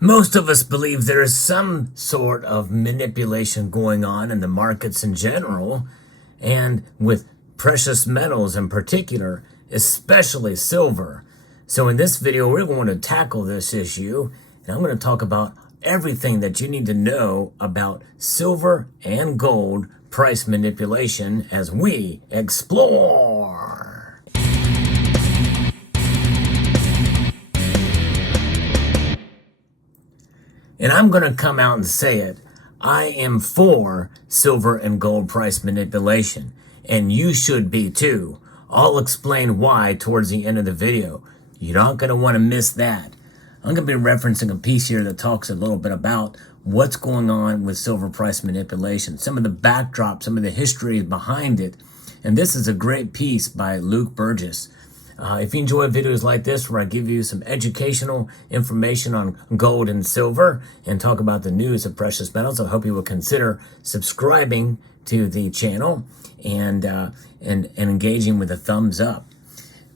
Most of us believe there is some sort of manipulation going on in the markets in general, and with precious metals in particular, especially silver. So in this video, we're going to tackle this issue, and I'm going to talk about everything that you need to know about silver and gold price manipulation as we explore. And I'm going to come out and say it. I am for silver and gold price manipulation, and you should be too. I'll explain why towards the end of the video. You're not going to want to miss that. I'm going to be referencing a piece here that talks a little bit about what's going on with silver price manipulation, some of the backdrop, some of the history behind it. And this is a great piece by Luke Burgess. If you enjoy videos like this where I give you some educational information on gold and silver and talk about the news of precious metals, I hope you will consider subscribing to the channel and engaging with a thumbs up.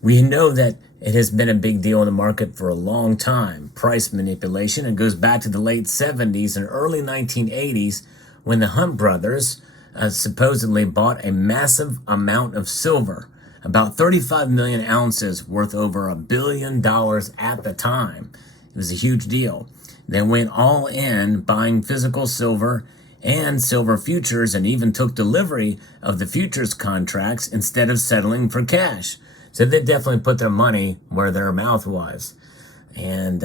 We know that it has been a big deal in the market for a long time, price manipulation. It goes back to the late 70s and early 1980s when the Hunt brothers supposedly bought a massive amount of silver. About 35 million ounces, worth over $1 billion at the time. It was a huge deal. They went all in buying physical silver and silver futures, and even took delivery of the futures contracts instead of settling for cash. So they definitely put their money where their mouth was. And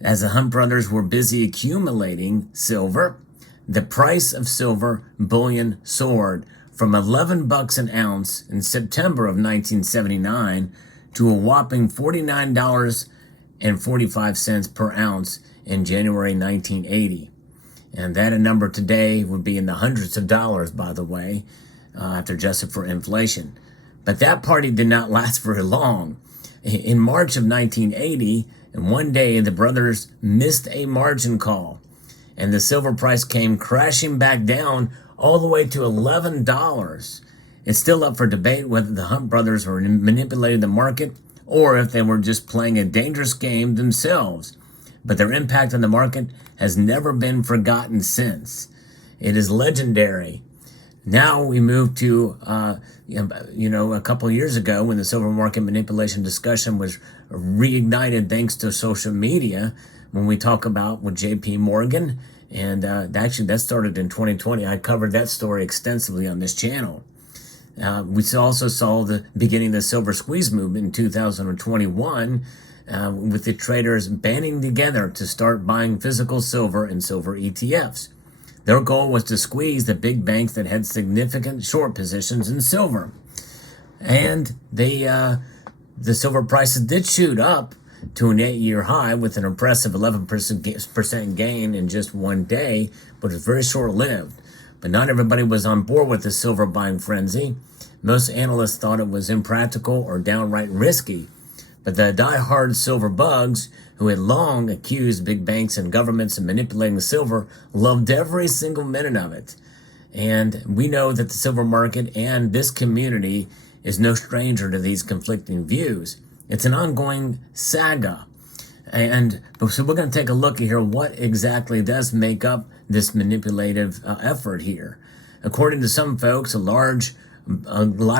as the Hunt brothers were busy accumulating silver, the price of silver bullion soared from $11 an ounce in September of 1979 to a whopping $49.45 per ounce in January 1980. And that a number today would be in the hundreds of dollars, by the way, after adjusted for inflation. But that party did not last very long. In March of 1980, and one day the brothers missed a margin call, and the silver price came crashing back down all the way to $11. It's still up for debate whether the Hunt brothers were manipulating the market or if they were just playing a dangerous game themselves. But their impact on the market has never been forgotten since. It is legendary. Now we move to, a couple of years ago when the silver market manipulation discussion was reignited thanks to social media, when we talk about with J.P. Morgan. And actually, that started in 2020. I covered that story extensively on this channel. We also saw the beginning of the silver squeeze movement in 2021 with the traders banding together to start buying physical silver and silver ETFs. Their goal was to squeeze the big banks that had significant short positions in silver. And the silver prices did shoot up to an 8-year high with an impressive 11% gain in just one day, but it was very short-lived. But not everybody was on board with the silver buying frenzy. Most analysts thought it was impractical or downright risky. But the die-hard silver bugs, who had long accused big banks and governments of manipulating silver, loved every single minute of it. And we know that the silver market and this community is no stranger to these conflicting views. It's an ongoing saga. And so we're going to take a look at here what exactly does make up this manipulative effort here. According to some folks, a lot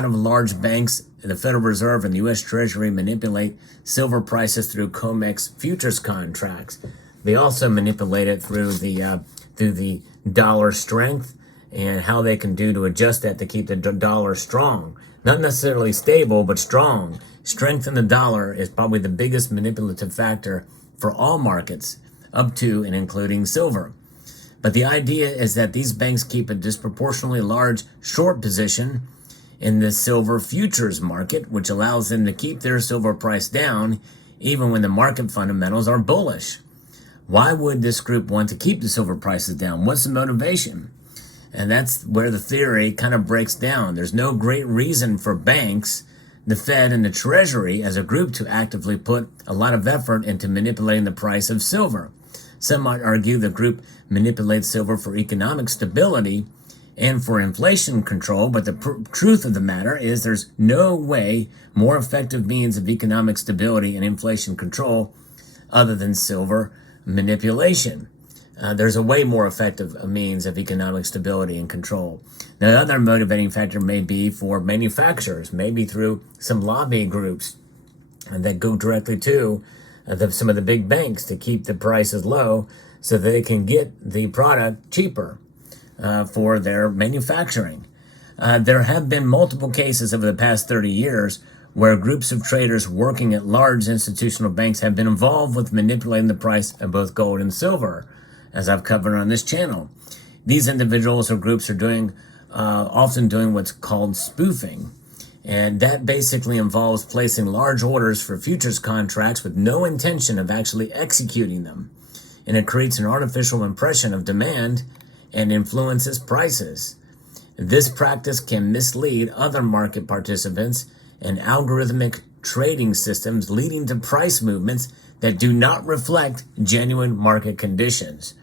of large banks, the Federal Reserve and the U.S. Treasury manipulate silver prices through COMEX futures contracts. They also manipulate it through the dollar strength and how they can do to adjust that to keep the dollar strong. Not necessarily stable, but strong. Strength in the dollar is probably the biggest manipulative factor for all markets, up to and including silver. But the idea is that these banks keep a disproportionately large short position in the silver futures market, which allows them to keep their silver price down even when the market fundamentals are bullish. Why would this group want to keep the silver prices down? What's the motivation? And that's where the theory kind of breaks down. There's no great reason for banks, the Fed, and the Treasury as a group to actively put a lot of effort into manipulating the price of silver. Some might argue the group manipulates silver for economic stability and for inflation control, but the truth of the matter is there's no way more effective means of economic stability and inflation control other than silver manipulation. There's a way more effective means of economic stability and control. Now, the other motivating factor may be for manufacturers, maybe through some lobby groups that go directly to some of the big banks to keep the prices low so they can get the product cheaper for their manufacturing. There have been multiple cases over the past 30 years where groups of traders working at large institutional banks have been involved with manipulating the price of both gold and silver, as I've covered on this channel. These individuals or groups are often doing what's called spoofing. And that basically involves placing large orders for futures contracts with no intention of actually executing them. And it creates an artificial impression of demand and influences prices. This practice can mislead other market participants and algorithmic trading systems, leading to price movements that do not reflect genuine market conditions.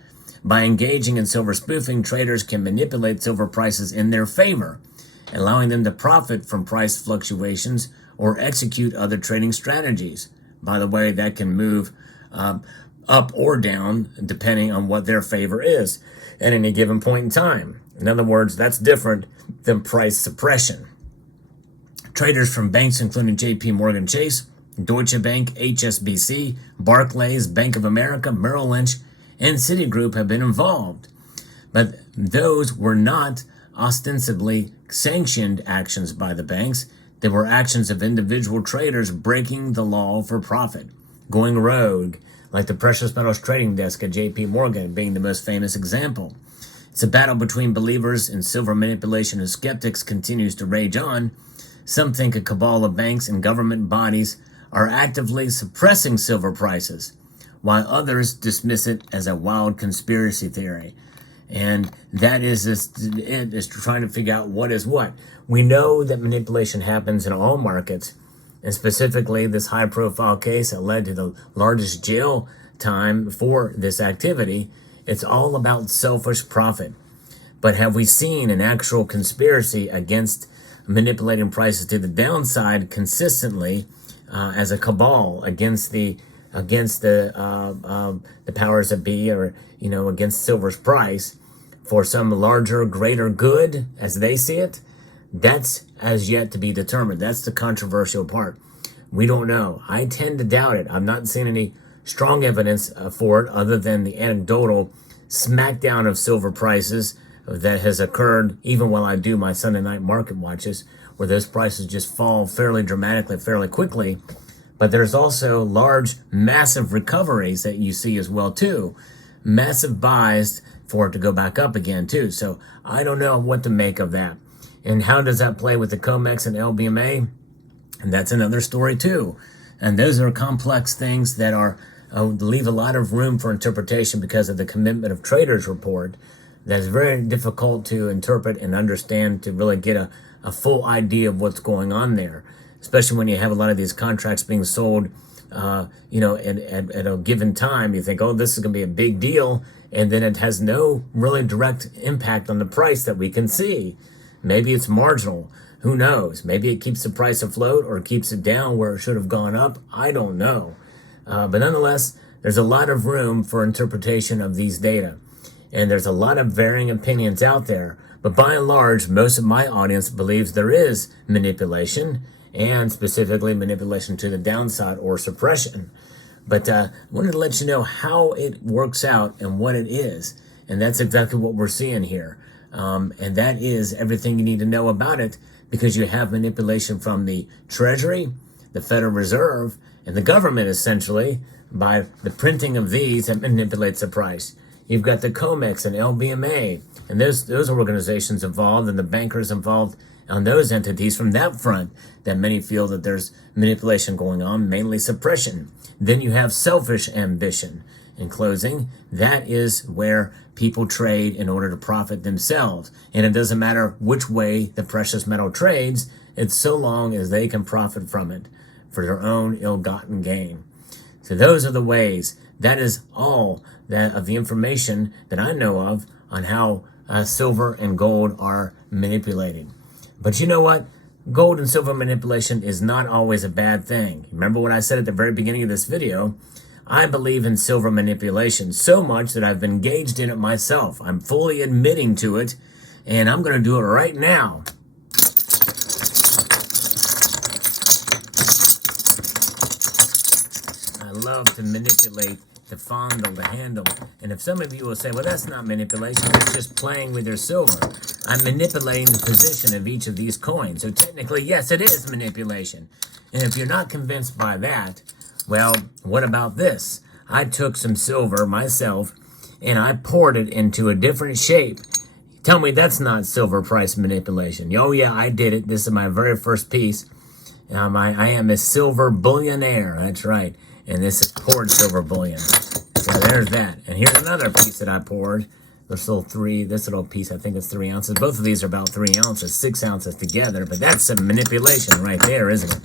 By engaging in silver spoofing, traders can manipulate silver prices in their favor, allowing them to profit from price fluctuations or execute other trading strategies. By the way, that can move up or down depending on what their favor is at any given point in time. In other words, that's different than price suppression. Traders from banks including JP Morgan Chase, Deutsche Bank, HSBC, Barclays, Bank of America, Merrill Lynch, and Citigroup have been involved. But those were not ostensibly sanctioned actions by the banks. They were actions of individual traders breaking the law for profit, going rogue, like the precious metals trading desk at JP Morgan being the most famous example. It's a battle between believers in silver manipulation and skeptics continues to rage on. Some think a cabal of banks and government bodies are actively suppressing silver prices, while others dismiss it as a wild conspiracy theory. And that is trying to figure out what is what. We know that manipulation happens in all markets, and specifically this high-profile case that led to the largest jail time for this activity. It's all about selfish profit. But have we seen an actual conspiracy against manipulating prices to the downside consistently as a cabal against the powers that be, or against silver's price for some larger, greater good as they see it? That's as yet to be determined. That's the controversial part. We don't know. I tend to doubt it. I've not seen any strong evidence for it other than the anecdotal smackdown of silver prices that has occurred even while I do my Sunday night market watches, where those prices just fall fairly dramatically, fairly quickly. But there's also large, massive recoveries that you see as well too. Massive buys for it to go back up again too. So I don't know what to make of that. And how does that play with the COMEX and LBMA? And that's another story too. And those are complex things that leave a lot of room for interpretation because of the Commitment of Traders report. That's very difficult to interpret and understand to really get a full idea of what's going on there, especially when you have a lot of these contracts being sold, at a given time. You think, oh, this is going to be a big deal, and then it has no really direct impact on the price that we can see. Maybe it's marginal. Who knows? Maybe it keeps the price afloat or keeps it down where it should have gone up. I don't know. But nonetheless, there's a lot of room for interpretation of these data. And there's a lot of varying opinions out there. But by and large, most of my audience believes there is manipulation, and specifically manipulation to the downside or suppression. But I wanted to let you know how it works out and what it is. And that's exactly what we're seeing here. And that is everything you need to know about it, because you have manipulation from the Treasury, the Federal Reserve, and the government, essentially, by the printing of these that manipulates the price. You've got the COMEX and LBMA, and those organizations involved, and the bankers involved on those entities from that front, that many feel that there's manipulation going on, mainly suppression. Then you have selfish ambition. In closing, that is where people trade in order to profit themselves. And it doesn't matter which way the precious metal trades, it's so long as they can profit from it for their own ill-gotten gain. So those are the ways. That is all that of the information that I know of on how silver and gold are manipulated. But you know what? Gold and silver manipulation is not always a bad thing. Remember what I said at the very beginning of this video? I believe in silver manipulation so much that I've engaged in it myself. I'm fully admitting to it, and I'm going to do it right now. I love to manipulate the fondle, the handle. And if some of you will say, well, that's not manipulation, that's just playing with your silver. I'm manipulating the position of each of these coins. So technically, yes, it is manipulation. And if you're not convinced by that, well, what about this? I took some silver myself and I poured it into a different shape. Tell me that's not silver price manipulation. Oh yeah, I did it. This is my very first piece. I am a silver bullionaire. That's right. And this is poured silver bullion. So there's that. And here's another piece that I poured. This little piece, I think it's 3 ounces. Both of these are about 3 ounces, 6 ounces together. But that's some manipulation right there, isn't it?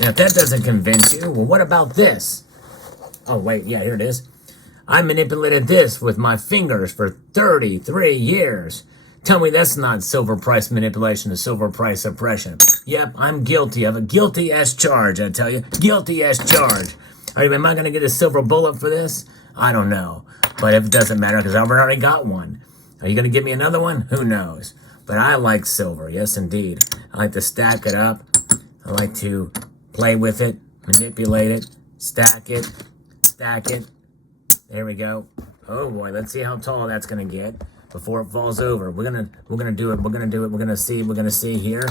And if that doesn't convince you, well, what about this? Oh, wait, yeah, here it is. I manipulated this with my fingers for 33 years. Tell me that's not silver price manipulation, silver price oppression. Yep, I'm guilty of a guilty as charge, I tell you. Guilty as charge. Am I going to get a silver bullet for this? I don't know. But it doesn't matter because I've already got one. Are you going to give me another one? Who knows? But I like silver. Yes, indeed. I like to stack it up. I like to play with it, manipulate it, stack it. There we go. Oh boy, let's see how tall that's going to get before it falls over. We're gonna do it. We're gonna see here.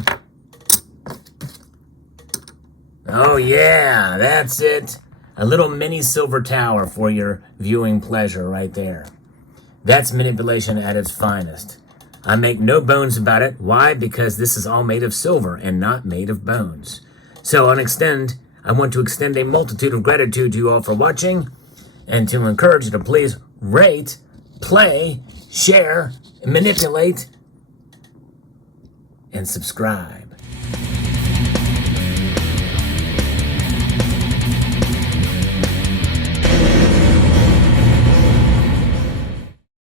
Oh yeah, that's it. A little mini silver tower for your viewing pleasure right there. That's manipulation at its finest. I make no bones about it. Why? Because this is all made of silver and not made of bones. So I want to extend a multitude of gratitude to you all for watching and to encourage you to please rate, play, share, manipulate, and subscribe.